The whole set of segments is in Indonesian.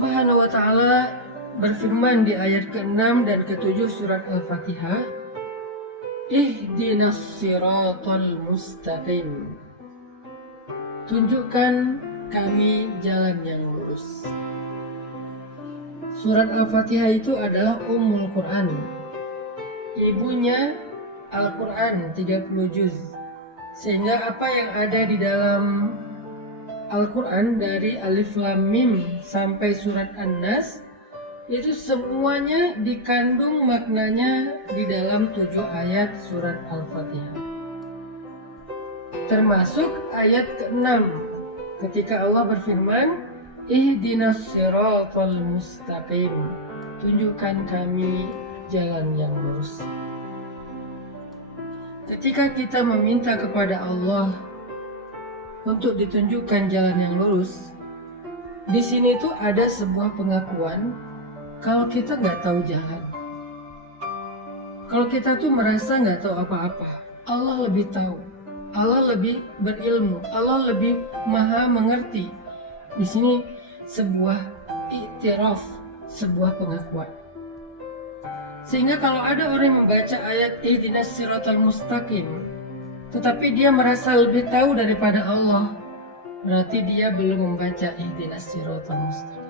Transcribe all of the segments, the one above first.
Subhanahu wa Ta'ala berfirman di ayat ke-6 dan ke-7 surat Al-Fatihah, Ihdinas siratal mustaqim. Tunjukkan kami jalan yang lurus. Surat Al-Fatihah itu adalah Ummul Quran. Ibunya Al-Quran 30 juz. Sehingga apa yang ada di dalam Al-Quran dari Alif Lam Mim sampai surat An-Nas itu semuanya dikandung maknanya di dalam 7 ayat surat Al-Fatihah. Termasuk ayat ke-6 ketika Allah berfirman, Ihdinas siratal mustaqim. Tunjukkan kami jalan yang lurus. Ketika kita meminta kepada Allah untuk ditunjukkan jalan yang lurus, di sini tuh ada sebuah pengakuan kalau kita nggak tahu jalan. Kalau kita tuh merasa nggak tahu apa-apa, Allah lebih tahu, Allah lebih berilmu, Allah lebih maha mengerti. Di sini sebuah iktiraf, sebuah pengakuan. Sehingga kalau ada orang yang membaca ayat Ihdinas siratal mustaqim, tetapi dia merasa lebih tahu daripada Allah, berarti dia belum membaca Ihdinas siratal mustaqim.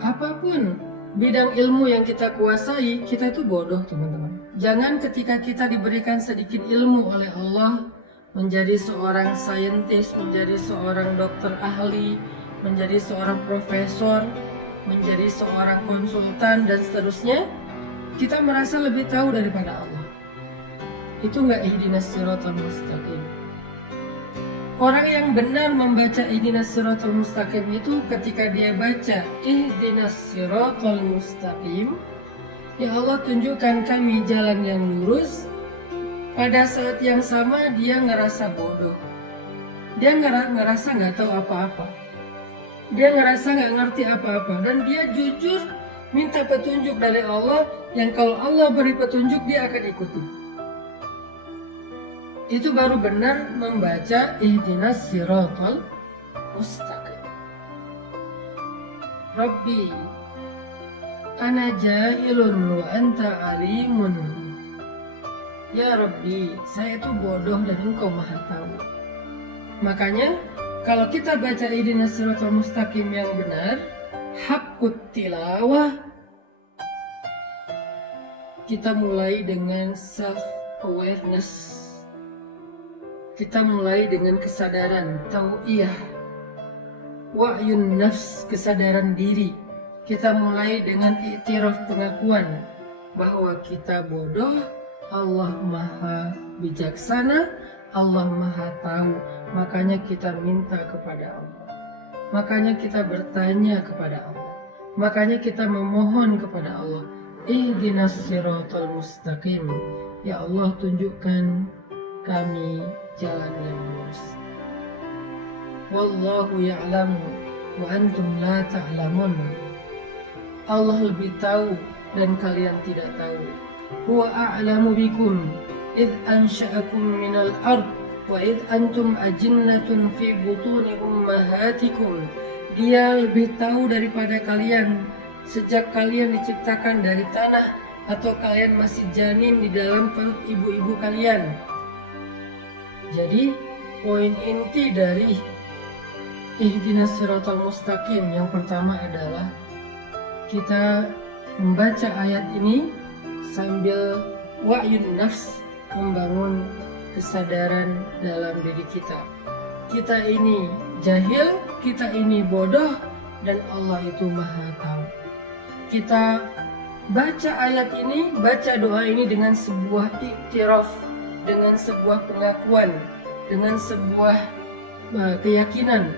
Apapun bidang ilmu yang kita kuasai, kita itu bodoh, teman-teman. Jangan ketika kita diberikan sedikit ilmu oleh Allah, menjadi seorang saintis, menjadi seorang dokter ahli, menjadi seorang profesor, menjadi seorang konsultan dan seterusnya, kita merasa lebih tahu daripada Allah. Itu enggak ihdinas siratal mustaqim. Orang yang benar membaca ihdinas siratal mustaqim itu ketika dia baca ihdinas siratal mustaqim, ya Allah tunjukkan kami jalan yang lurus, pada saat yang sama dia ngerasa bodoh. Dia ngerasa nggak tahu apa-apa. Dia ngerasa nggak ngerti apa-apa, dan dia jujur minta petunjuk dari Allah, yang kalau Allah beri petunjuk dia akan ikuti. Itu baru benar membaca ihdinas siratal mustaqim. Rabbi ana jahilun wa anta alimun. Ya Rabbi, saya itu bodoh dan Engkau maha tahu. Makanya kalau kita baca ihdinas siratal mustaqim yang benar, haqqut tilawah, kita mulai dengan self awareness. Kita mulai dengan kesadaran tau'iyah, wa'yun nafs, kesadaran diri. Kita mulai dengan iktiraf, pengakuan bahwa kita bodoh, Allah maha bijaksana, Allah maha tahu. Makanya kita minta kepada Allah. Makanya kita bertanya kepada Allah. Makanya kita memohon kepada Allah. Ihdinas siratal mustaqim. Ya Allah, tunjukkan kami jalan yang lurus. Wallahu ya'lamu wa antum la ta'lamun. Allah lebih tahu dan kalian tidak tahu. Huwa a'lamu bikum id ansha'akum minal ard wa id antum ajinnatun fi butuni ummahatikum. Dia lebih tahu daripada kalian sejak kalian diciptakan dari tanah atau kalian masih janin di dalam perut ibu-ibu kalian. Jadi poin inti dari ihdinas siratal mustaqim yang pertama adalah kita membaca ayat ini sambil wa'yun nafs, membangun kesadaran dalam diri kita. Kita ini jahil, kita ini bodoh, dan Allah itu maha tahu. Kita baca ayat ini, baca doa ini dengan sebuah iktiraf, dengan sebuah pengakuan, dengan sebuah keyakinan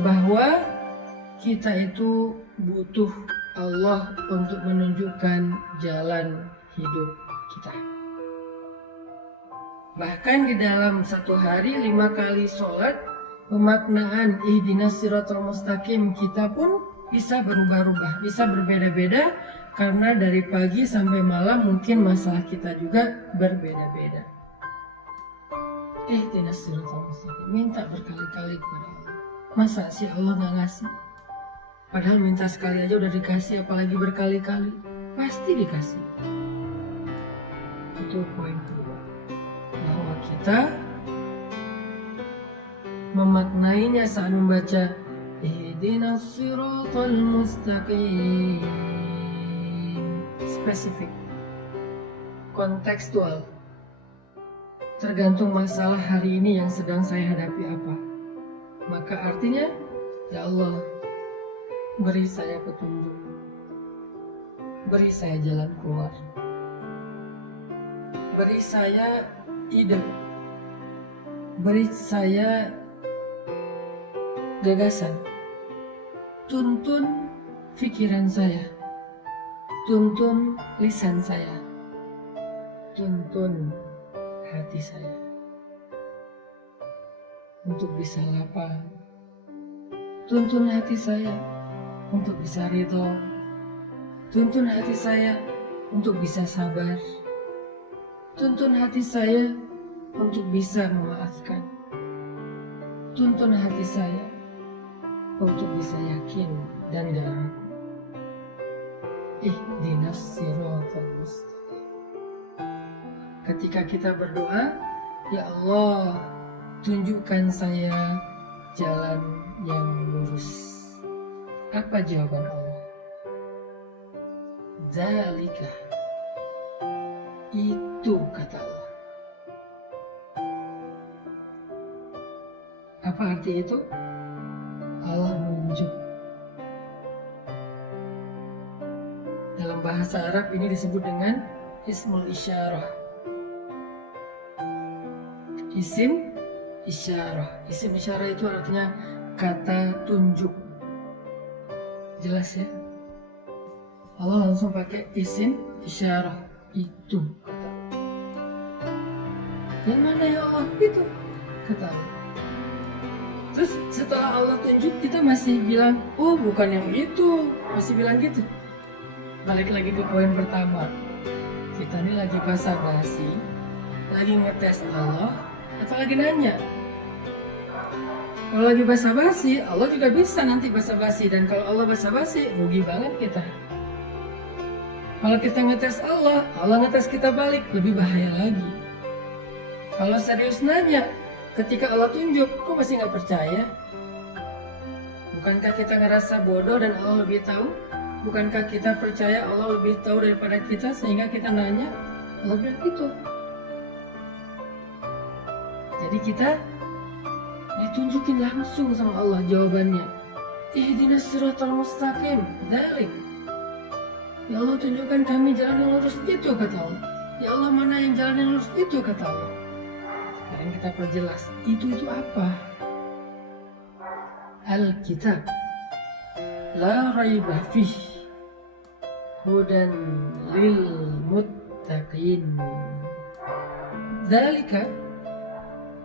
bahwa kita itu butuh Allah untuk menunjukkan jalan hidup kita. Bahkan di dalam satu hari 5 kali sholat, pemaknaan ihdinas siratal mustaqim kita pun bisa berubah-ubah, bisa berbeda-beda, karena dari pagi sampai malam mungkin masalah kita juga berbeda-beda. Ihdinas siratal mustaqim, minta berkali-kali kepada Allah. Masa sih Allah nggak ngasih? Padahal minta sekali aja udah dikasih, apalagi berkali-kali. Pasti dikasih. Itu poin kedua. Bahwa kita memaknainya saat membaca Ihdinas siratal mustaqim. Spesifik, kontekstual, tergantung masalah hari ini yang sedang saya hadapi apa. Maka artinya, ya Allah, beri saya petunjuk, beri saya jalan keluar, beri saya ide, beri saya gagasan, tuntun pikiran saya, tuntun lisan saya, tuntun hati saya untuk bisa lapang, tuntun hati saya untuk bisa ridho, tuntun hati saya untuk bisa sabar, tuntun hati saya untuk bisa memaafkan, tuntun hati saya untuk bisa yakin dan gak ragu. Ihdinas siratal mustaqim. Ketika kita berdoa, ya Allah, tunjukkan saya jalan yang lurus. Apa jawaban Allah? Dzalika. Itu kata Allah. Apa arti itu? Allah menunjuk. Dalam bahasa Arab ini disebut dengan ismul isyarah. Isim isyarah. Isim isyarah itu artinya kata tunjuk. Jelas ya? Allah langsung pakai isim isyarah. Itu kata Allah. Yang mana ya Allah? Itu kata Allah. Terus setelah Allah tunjuk, kita masih bilang, oh bukan yang itu. Masih bilang gitu. Balik lagi ke poin pertama. Kita ini lagi basa-basi, lagi ngetes Allah, atau lagi nanya. Kalau lagi basa-basi, Allah juga bisa nanti basa-basi. Dan kalau Allah basa-basi, rugi banget kita. Kalau kita ngetes Allah, Allah ngetes kita balik, lebih bahaya lagi. Kalau serius nanya, ketika Allah tunjuk, kok masih nggak percaya? Bukankah kita ngerasa bodoh dan Allah lebih tahu? Bukankah kita percaya Allah lebih tahu daripada kita sehingga kita nanya? Allah bilang gitu. Jadi kita ditunjukin langsung sama Allah jawabannya. Ihdinas siratal mustaqim. Dzalik. Ya Allah, tunjukkan kami jalan yang lurus, itu kata Allah. Ya Allah, mana yang jalan yang lurus, itu kata Allah. Sekarang kita perjelas, itu apa? Alkitab, la raiba fih, hudan lil muttaqin. Dzalika,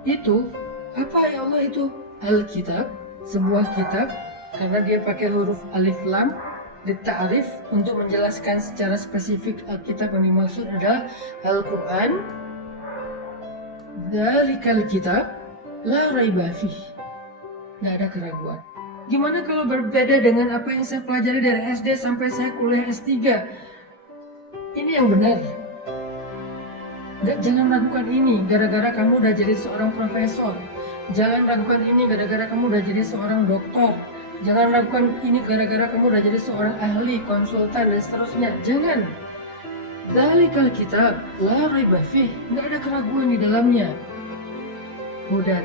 itu apa ya Allah itu? Alkitab, sebuah kitab, karena dia pakai huruf alif lam dita'rif untuk menjelaskan secara spesifik Alkitab yang dimaksud adalah Al-Quran. Dzalikal kitab la raiba fih. Nggak ada keraguan. Gimana kalau berbeda dengan apa yang saya pelajari dari SD sampai saya kuliah S3? Ini yang benar. Jangan ragukan ini gara-gara kamu udah jadi seorang profesor. Jangan ragukan ini gara-gara kamu udah jadi seorang doktor. Jangan ragukan ini gara-gara kamu udah jadi seorang ahli, konsultan, dan seterusnya. Jangan. Dzalikal kitab la raiba fih. Nggak ada keraguan di dalamnya. Hudan.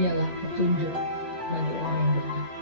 Dialah petunjuk bagi orang yang bertakwa.